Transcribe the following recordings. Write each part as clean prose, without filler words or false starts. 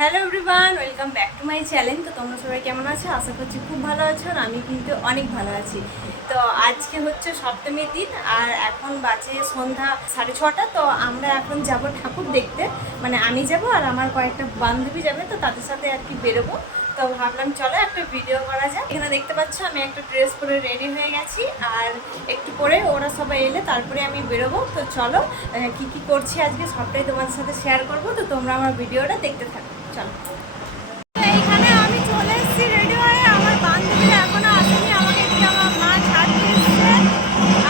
Hello everyone, welcome back to my channel. তো তোমরা সবাই কেমন আছো? আশা করছি খুব ভালো আছো, আর আমি কিন্তু অনেক ভালো আছি। তো আজকে হচ্ছে সপ্তমীর দিন, আর এখন বাজে সন্ধ্যা 6:30। তো আমরা এখন যাব ঠাকুর দেখতে, মানে আমি যাব আর আমার কয়েকটা বান্ধবী যাবে, তো তাদের সাথে আর কি বেরোবো। তো ভাবলাম চলো একটা ভিডিও করা যায়। এখানে দেখতে পাচ্ছ আমি একটা ড্রেস পরে রেডি হয়ে গেছি, আর একটু পরে ওরা সবাই এলে তারপরে আমি বেরোবো। তো চলো কি কি করছি আজকে সবটাই তোমাদের সাথে শেয়ার করবো, তো তোমরা আমার ভিডিওটা দেখতে থাকো। চলো, এইখানে আমি চলে এসেছি রেডি হয়ে। আমার বান্ধবীরা এখনো আসেনি, আমাকে এদিকে আমার মা ছাড়তে এসছে।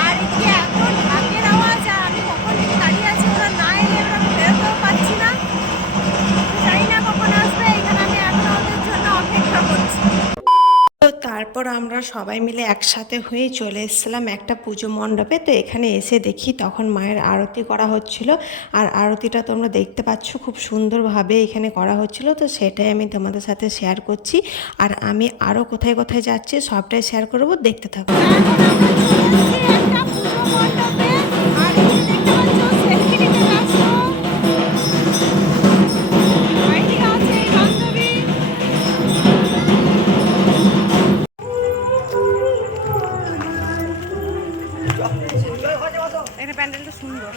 আর এদিকে এখন ঢাকের আওয়াজ, আর আমি কখন থেকে দাঁড়িয়ে আছি, ওরা না এলে এবার আমি বেরোতেও পারছি না। জানি না কখন আসবে, এখানে আমি এখন ওদের জন্য অপেক্ষা করছি। তো তারপর আমরা সবাই মিলে একসাথে হয়ে চলে এসেছিলাম একটা পুজো মণ্ডপে। তো এখানে এসে দেখি তখন মায়ের আরতি করা হচ্ছিল, আর আরতিটা তোমরা দেখতে পাচ্ছ খুব সুন্দরভাবে এখানে করা হচ্ছিল। তো সেটাই আমি তোমাদের সাথে শেয়ার করছি, আর আমি আরও কোথায় কোথায় যাচ্ছি সবটাই শেয়ার করবো, দেখতে থাকো। এখানে প্যান্ডেলটা সুন্দর।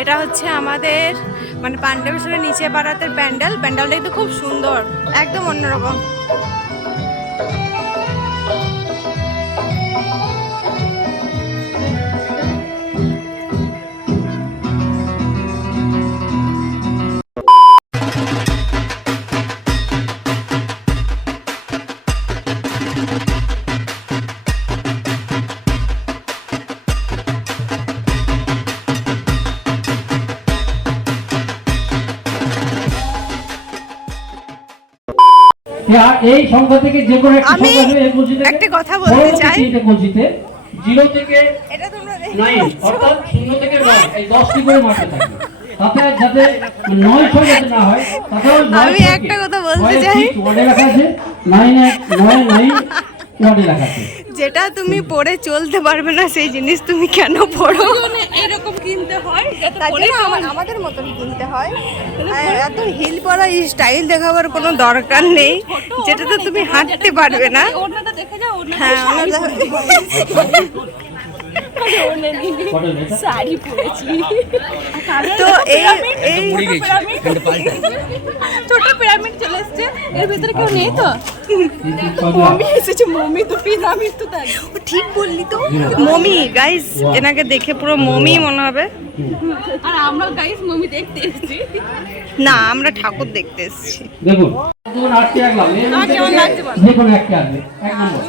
এটা হচ্ছে আমাদের মানে পাণ্ডবেশ্বরের নিচে পাড়াতে প্যান্ডেলটা কিন্তু খুব সুন্দর, একদম অন্যরকম। এই সংখ্যা থেকে যে কোনো একটা কথা বলতে চাই, 0 থেকে 9 অর্থাৎ 0 থেকে 9 এই 10টি করে মারতে থাকবে, তাতে যাতে 9 6 যাতে না হয়। তাতেও আমি একটা কথা বলতে চাই, ওয়ার্ডে লেখা আছে 9 ওয়ার্ডে লেখা আছে। যেটা তুমি পরে চলতে পারবে না সেই জিনিস তুমি কেন পড়ো? এরকম কিনতে হয়, আমাদের মতন কিনতে হয়। এত হিল পরা স্টাইল দেখাবার কোনো দরকার নেই, যেটাতে তুমি হাঁটতে পারবে না। হ্যাঁ, তো এই ছোট পিরামিড চলে এসছে, এর ভিতরে কেউ নেই তো? মমি এসেছে, মমি তো পিরামিড তো তাই। ও ঠিক বললি তো, মমি। গাইস এনাকে দেখে পুরো মমি মনে হবে, আর আমরা গাইস মমি দেখতে এসেছি না, আমরা ঠাকুর দেখতে এসেছি। দেখুন কোন আটকে রাখলাম, কেমন লাগছে যে কোনো একটা আছে, এক নম্বর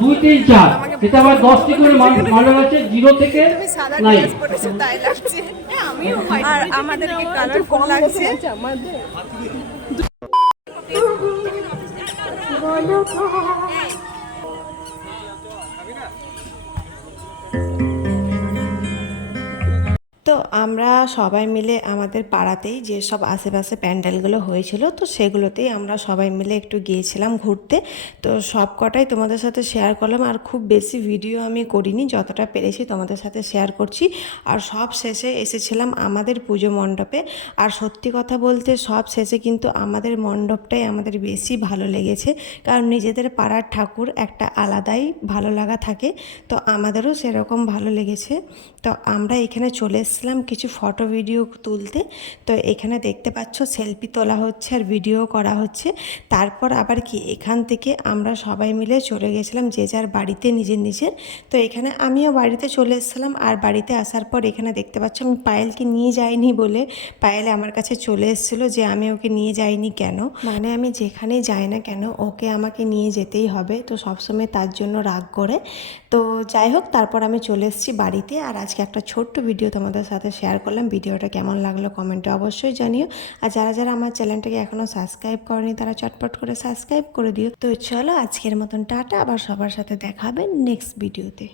2 3 4, এটা আবার 10টি করে মার্ক আছে 0 থেকে 9। তাই লাগছে, আর আমাদেরকে কালারফুল লাগছে। তো আমরা সবাই মিলে আমাদের পাড়াতেই যেসব আশেপাশে প্যান্ডেলগুলো হয়েছিল, তো সেগুলোতেই আমরা সবাই মিলে একটু গিয়েছিলাম ঘুরতে। তো সব কটাই তোমাদের সাথে শেয়ার করলাম, আর খুব বেশি ভিডিও আমি করিনি, যতটা পেরেছি তোমাদের সাথে শেয়ার করছি। আর সব শেষে এসেছিলাম আমাদের পুজো মণ্ডপে, আর সত্যি কথা বলতে সব শেষে কিন্তু আমাদের মণ্ডপটাই আমাদের বেশি ভালো লেগেছে, কারণ নিজেদের পাড়ার ঠাকুর একটা আলাদাই ভালো লাগা থাকে। তো আমাদেরও সেরকম ভালো লেগেছে। তো আমরা এখানে চলে এসেছিলাম কিছু ফটো ভিডিও তুলতে। তো এখানে দেখতে পাচ্ছ সেলফি তোলা হচ্ছে আর ভিডিও করা হচ্ছে। তারপর আবার কি এখান থেকে আমরা সবাই মিলে চলে গেছিলাম যে যার বাড়িতে নিজের। তো এখানে আমিও বাড়িতে চলে এসেছিলাম, আর বাড়িতে আসার পর এখানে দেখতে পাচ্ছ আমি পায়েলকে নিয়ে যাইনি বলে পায়েল আমার কাছে চলে এসেছিলো যে আমি ওকে নিয়ে যাইনি কেন, মানে আমি যেখানেই যাই না কেন ওকে আমাকে নিয়ে যেতেই হবে। তো সবসময় তার জন্য রাগ করে। তো যাই হোক, তারপর আমি চলে এসেছি বাড়িতে, আর আজকে একটা ছোট্ট ভিডিও তোমাদের সাথে শেয়ার করলাম। ভিডিওটা কেমন লাগলো কমেন্টে অবশ্যই জানিও, আর যারা যারা আমার চ্যানেলটাকে এখনও সাবস্ক্রাইব করেনি তারা চটপট করে সাবস্ক্রাইব করে দিও। তো চলো আজকের মতন টাটা, আবার সবার সাথে দেখা হবে নেক্সট ভিডিওতে।